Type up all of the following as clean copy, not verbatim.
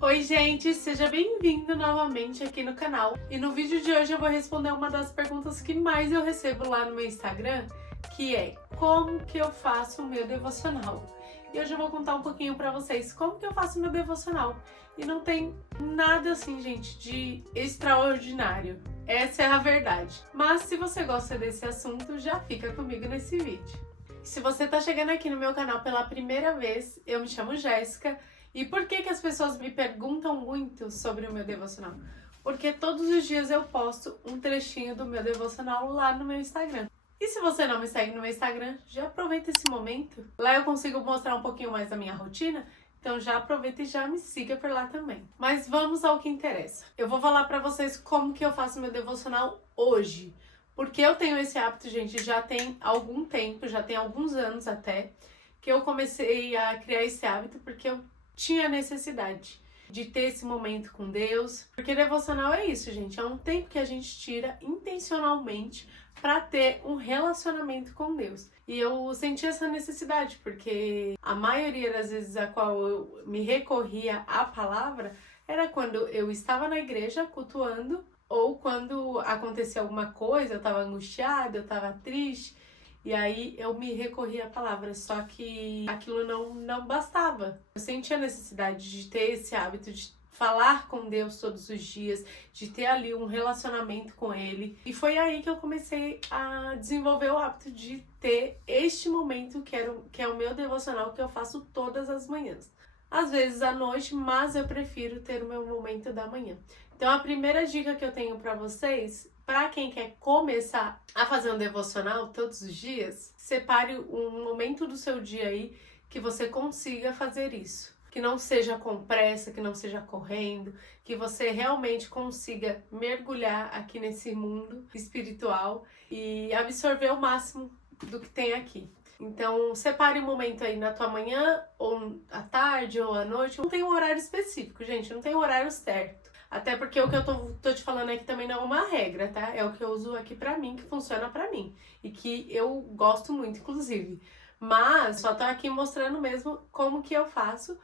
Oi gente, seja bem-vindo novamente aqui no canal. E no vídeo de hoje eu vou responder uma das perguntas que mais eu recebo lá no meu Instagram, que é como que eu faço o meu devocional? E hoje eu vou contar um pouquinho pra vocês como que eu faço o meu devocional. E não tem nada assim, gente, de extraordinário. Essa é a verdade. Mas se você gosta desse assunto, já fica comigo nesse vídeo. Se você tá chegando aqui no meu canal pela primeira vez, eu me chamo Jéssica. E por que as pessoas me perguntam muito sobre o meu devocional? Porque todos os dias eu posto um trechinho do meu devocional lá no meu Instagram. E se você não me segue no meu Instagram, já aproveita esse momento. Lá eu consigo mostrar um pouquinho mais da minha rotina, então já aproveita e já me siga por lá também. Mas vamos ao que interessa. Eu vou falar pra vocês como que eu faço meu devocional hoje. Porque eu tenho esse hábito, gente, já tem algum tempo, já tem alguns anos até, que eu comecei a criar esse hábito porque eu tinha necessidade de ter esse momento com Deus, porque devocional é isso, gente, é um tempo que a gente tira intencionalmente para ter um relacionamento com Deus. E eu senti essa necessidade, porque a maioria das vezes a qual eu me recorria à palavra era quando eu estava na igreja cultuando ou quando acontecia alguma coisa, eu estava angustiada, eu estava triste. E aí eu me recorri à palavra, só que aquilo não bastava. Eu sentia a necessidade de ter esse hábito de falar com Deus todos os dias, de ter ali um relacionamento com Ele. E foi aí que eu comecei a desenvolver o hábito de ter este momento que é o meu devocional, que eu faço todas as manhãs. Às vezes à noite, mas eu prefiro ter o meu momento da manhã. Então a primeira dica que eu tenho para vocês, para quem quer começar a fazer um devocional todos os dias, separe um momento do seu dia aí que você consiga fazer isso. Que não seja com pressa, que não seja correndo, que você realmente consiga mergulhar aqui nesse mundo espiritual e absorver o máximo do que tem aqui. Então, separe um momento aí na tua manhã, ou à tarde, ou à noite. Não tem um horário específico, gente, não tem um horário certo. Até porque o que eu tô te falando aqui também não é uma regra, tá? É o que eu uso aqui pra mim, que funciona pra mim. E que eu gosto muito, inclusive. Mas só tô aqui mostrando mesmo como que eu faço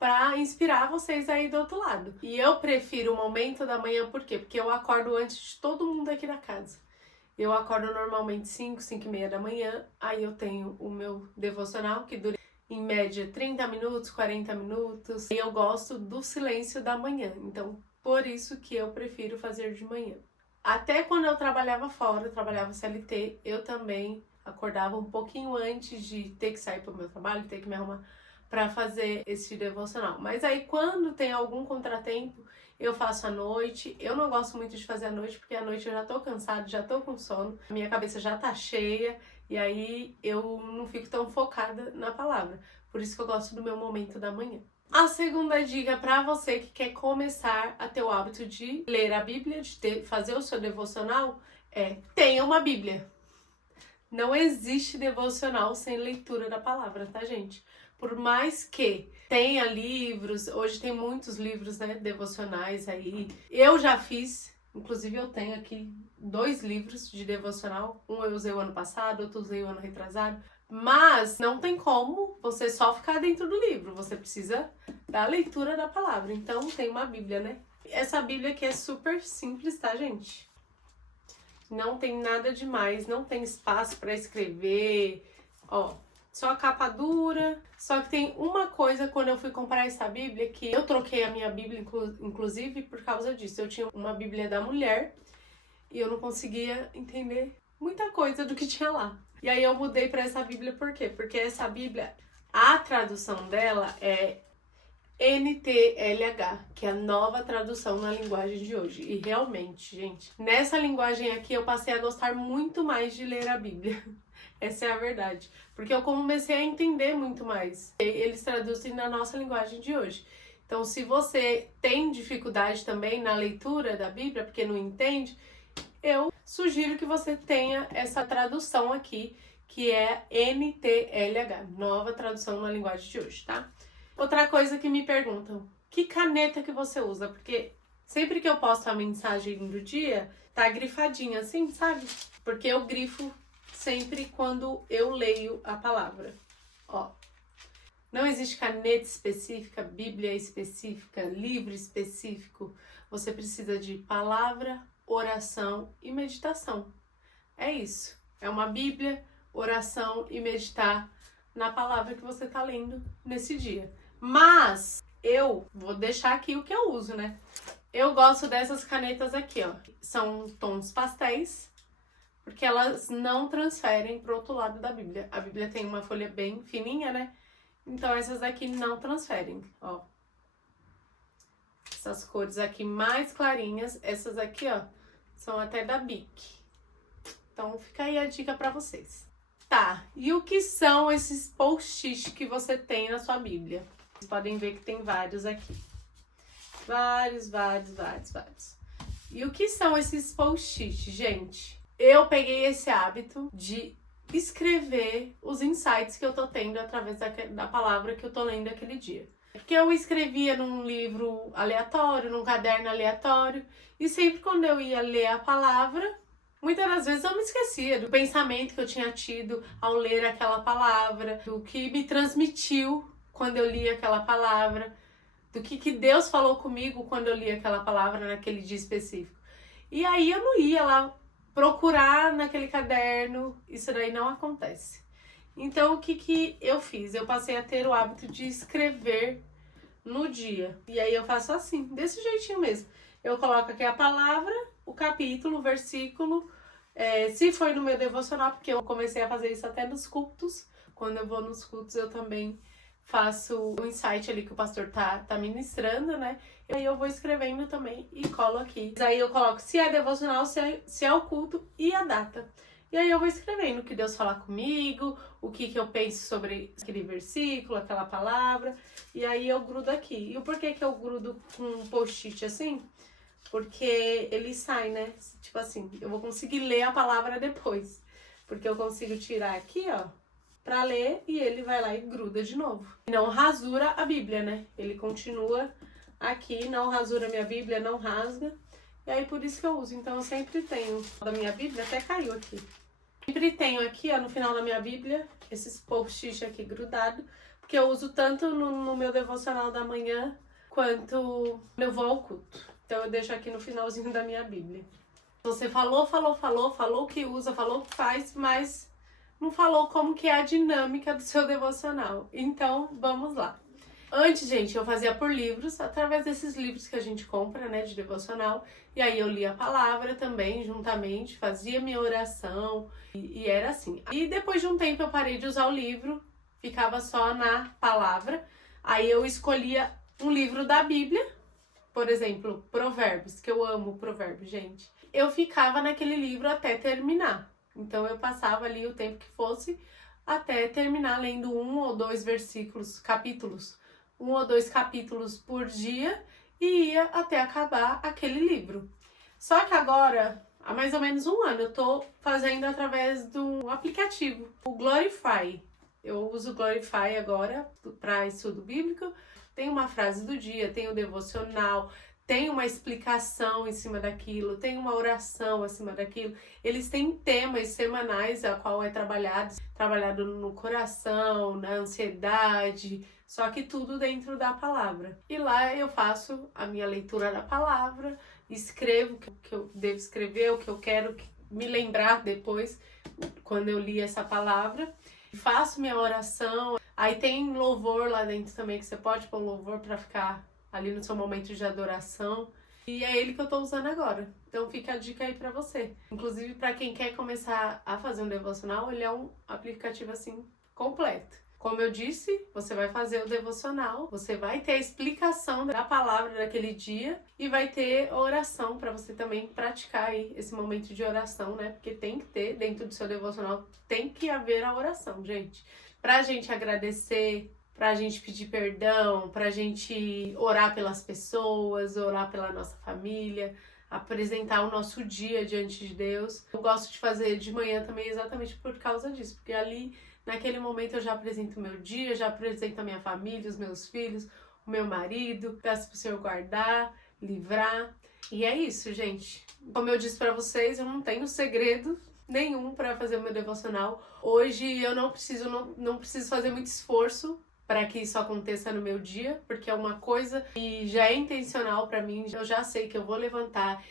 pra inspirar vocês aí do outro lado. E eu prefiro o momento da manhã, por quê? Porque eu acordo antes de todo mundo aqui da casa. Eu acordo normalmente 5 e meia da manhã, aí eu tenho o meu devocional, que dura em média 30 minutos, 40 minutos. E eu gosto do silêncio da manhã, então por isso que eu prefiro fazer de manhã. Até quando eu trabalhava fora, eu trabalhava CLT, eu também acordava um pouquinho antes de ter que sair para o meu trabalho, ter que me arrumar para fazer esse devocional. Mas aí quando tem algum contratempo, eu faço à noite. Eu não gosto muito de fazer à noite, porque à noite eu já tô cansada, já tô com sono, a minha cabeça já tá cheia, e aí eu não fico tão focada na palavra. Por isso que eu gosto do meu momento da manhã. A segunda dica para você que quer começar a ter o hábito de ler a Bíblia, de fazer o seu devocional, é: tenha uma Bíblia. Não existe devocional sem leitura da palavra, tá, gente? Por mais que tenha livros, hoje tem muitos livros, né, devocionais aí. Eu já fiz, inclusive eu tenho aqui 2 livros de devocional. Um eu usei o ano passado, outro eu usei o ano retrasado. Mas não tem como você só ficar dentro do livro, você precisa da leitura da palavra. Então tem uma Bíblia, né? Essa Bíblia aqui é super simples, tá, gente? Não tem nada demais, não tem espaço para escrever, ó, só a capa dura. Só que tem uma coisa, quando eu fui comprar essa Bíblia, que eu troquei a minha Bíblia, inclusive, por causa disso. Eu tinha uma Bíblia da mulher e eu não conseguia entender muita coisa do que tinha lá. E aí eu mudei para essa Bíblia, por quê? Porque essa Bíblia, a tradução dela é NTLH, que é a nova tradução na linguagem de hoje. E realmente, gente, nessa linguagem aqui eu passei a gostar muito mais de ler a Bíblia. Essa é a verdade. Porque eu comecei a entender muito mais. Eles traduzem na nossa linguagem de hoje. Então, se você tem dificuldade também na leitura da Bíblia, porque não entende, eu sugiro que você tenha essa tradução aqui, que é NTLH, nova tradução na linguagem de hoje, tá? Outra coisa que me perguntam, que caneta que você usa? Porque sempre que eu posto a mensagem do dia, tá grifadinha assim, sabe? Porque eu grifo sempre quando eu leio a palavra. Ó, Não existe caneta específica, Bíblia específica, livro específico. Você precisa de palavra, oração e meditação. É isso. É uma Bíblia, oração e meditar na palavra que você está lendo nesse dia. Mas eu vou deixar aqui o que eu uso, né? Eu gosto dessas canetas aqui, ó. São tons pastéis, porque elas não transferem para o outro lado da Bíblia. A Bíblia tem uma folha bem fininha, né? Então essas daqui não transferem, ó. Essas cores aqui mais clarinhas, essas aqui, ó, são até da Bic. Então fica aí a dica pra vocês. Tá, e o que são esses post-it que você tem na sua Bíblia? Vocês podem ver que tem vários aqui. Vários. E o que são esses post-it, gente? Eu peguei esse hábito de escrever os insights que eu tô tendo através da palavra que eu tô lendo aquele dia. Porque eu escrevia num livro aleatório, num caderno aleatório, e sempre quando eu ia ler a palavra, muitas das vezes eu me esquecia do pensamento que eu tinha tido ao ler aquela palavra, do que me transmitiu quando eu li aquela palavra, do que Deus falou comigo quando eu li aquela palavra naquele dia específico. E aí eu não ia lá procurar naquele caderno, isso daí não acontece. Então o que eu fiz? Eu passei a ter o hábito de escrever no dia. E aí eu faço assim, desse jeitinho mesmo. Eu coloco aqui a palavra, o capítulo, o versículo, se foi no meu devocional, porque eu comecei a fazer isso até nos cultos. Quando eu vou nos cultos eu também faço o insight ali que o pastor tá ministrando, né? E aí eu vou escrevendo também e colo aqui. Aí eu coloco se é devocional, se é o culto e a data. E aí eu vou escrevendo o que Deus falar comigo, o que eu penso sobre aquele versículo, aquela palavra. E aí eu grudo aqui. E o porquê que eu grudo com um post-it assim? Porque ele sai, né? Tipo assim, eu vou conseguir ler a palavra depois. Porque eu consigo tirar aqui, ó, pra ler e ele vai lá e gruda de novo. E não rasura a Bíblia, né? Ele continua aqui, não rasura minha Bíblia, não rasga. E aí por isso que eu uso. Então eu sempre tenho da minha Bíblia, até caiu aqui. Sempre tenho aqui, ó, no final da minha Bíblia, esses post-it aqui grudado, porque eu uso tanto no meu devocional da manhã, quanto quando eu vou ao culto. Então eu deixo aqui no finalzinho da minha Bíblia. Você falou o que usa, falou o que faz, mas não falou como que é a dinâmica do seu devocional. Então, vamos lá. Antes, gente, eu fazia por livros, através desses livros que a gente compra, né, de devocional. E aí eu lia a palavra também, juntamente, fazia minha oração e era assim. E depois de um tempo eu parei de usar o livro, ficava só na palavra. Aí eu escolhia um livro da Bíblia, por exemplo, Provérbios, que eu amo Provérbios, gente. Eu ficava naquele livro até terminar. Então eu passava ali o tempo que fosse até terminar lendo 1 ou 2 versículos, capítulos. 1 ou 2 capítulos por dia e ia até acabar aquele livro. Só que agora, há mais ou menos um ano, eu tô fazendo através do aplicativo, o Glorify. Eu uso o Glorify agora para estudo bíblico. Tem uma frase do dia, tem o devocional, tem uma explicação em cima daquilo, tem uma oração acima daquilo. Eles têm temas semanais a qual é trabalhado no coração, na ansiedade, só que tudo dentro da palavra. E lá eu faço a minha leitura da palavra, escrevo o que eu devo escrever, o que eu quero me lembrar depois, quando eu li essa palavra. Faço minha oração. Aí tem louvor lá dentro também, que você pode pôr louvor para ficar ali no seu momento de adoração. E é ele que eu tô usando agora. Então fica a dica aí pra você. Inclusive para quem quer começar a fazer um devocional, ele é um aplicativo assim completo. Como eu disse, você vai fazer o devocional, você vai ter a explicação da palavra daquele dia e vai ter a oração para você também praticar aí esse momento de oração, né? Porque tem que ter, dentro do seu devocional, tem que haver a oração, gente. Pra gente agradecer, pra gente pedir perdão, pra gente orar pelas pessoas, orar pela nossa família, apresentar o nosso dia diante de Deus. Eu gosto de fazer de manhã também exatamente por causa disso, porque ali, naquele momento, eu já apresento o meu dia, já apresento a minha família, os meus filhos, o meu marido, peço pro Senhor guardar, livrar. E é isso, gente. Como eu disse pra vocês, eu não tenho segredo nenhum para fazer o meu devocional. Hoje eu não preciso fazer muito esforço para que isso aconteça no meu dia, porque é uma coisa que já é intencional para mim, eu já sei que eu vou levantar,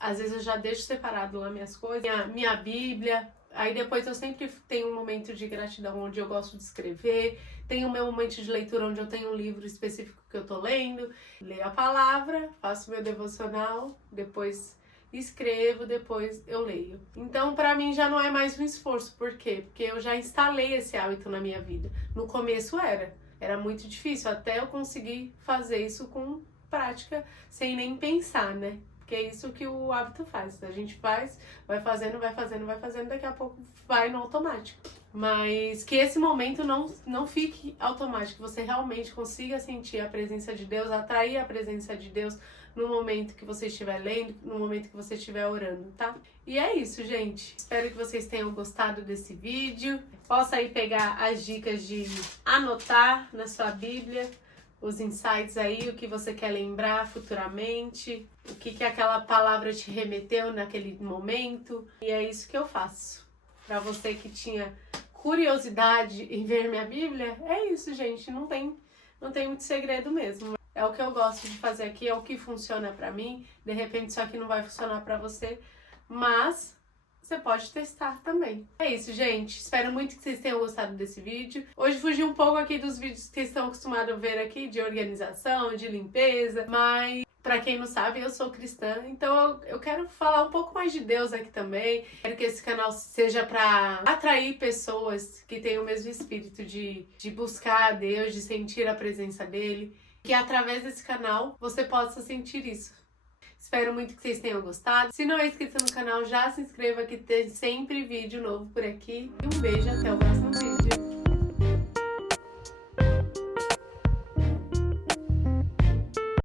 às vezes eu já deixo separado lá minhas coisas, minha Bíblia, aí depois eu sempre tenho um momento de gratidão onde eu gosto de escrever, tenho o meu momento de leitura onde eu tenho um livro específico que eu tô lendo, leio a palavra, faço meu devocional, depois escrevo, depois eu leio. Então, pra mim já não é mais um esforço. Por quê? Porque eu já instalei esse hábito na minha vida. No começo era muito difícil, até eu conseguir fazer isso com prática, sem nem pensar, né? Porque é isso que o hábito faz. A gente faz, vai fazendo, daqui a pouco vai no automático. Mas que esse momento não fique automático, você realmente consiga sentir a presença de Deus, atrair a presença de Deus no momento que você estiver lendo, no momento que você estiver orando, tá? E é isso, gente. Espero que vocês tenham gostado desse vídeo. Possa aí pegar as dicas de anotar na sua Bíblia os insights aí, o que você quer lembrar futuramente, o que aquela palavra te remeteu naquele momento. E é isso que eu faço. Pra você que tinha curiosidade em ver minha Bíblia, é isso, gente. Não tem muito segredo mesmo. É o que eu gosto de fazer aqui, é o que funciona pra mim. De repente isso aqui não vai funcionar pra você, mas você pode testar também. É isso, gente. Espero muito que vocês tenham gostado desse vídeo. Hoje fugi um pouco aqui dos vídeos que vocês estão acostumados a ver aqui, de organização, de limpeza, mas pra quem não sabe, eu sou cristã, então eu quero falar um pouco mais de Deus aqui também. Quero que esse canal seja pra atrair pessoas que têm o mesmo espírito de buscar a Deus, de sentir a presença dele. Que através desse canal você possa sentir isso. Espero muito que vocês tenham gostado. Se não é inscrito no canal, já se inscreva que tem sempre vídeo novo por aqui. E um beijo, até o próximo vídeo.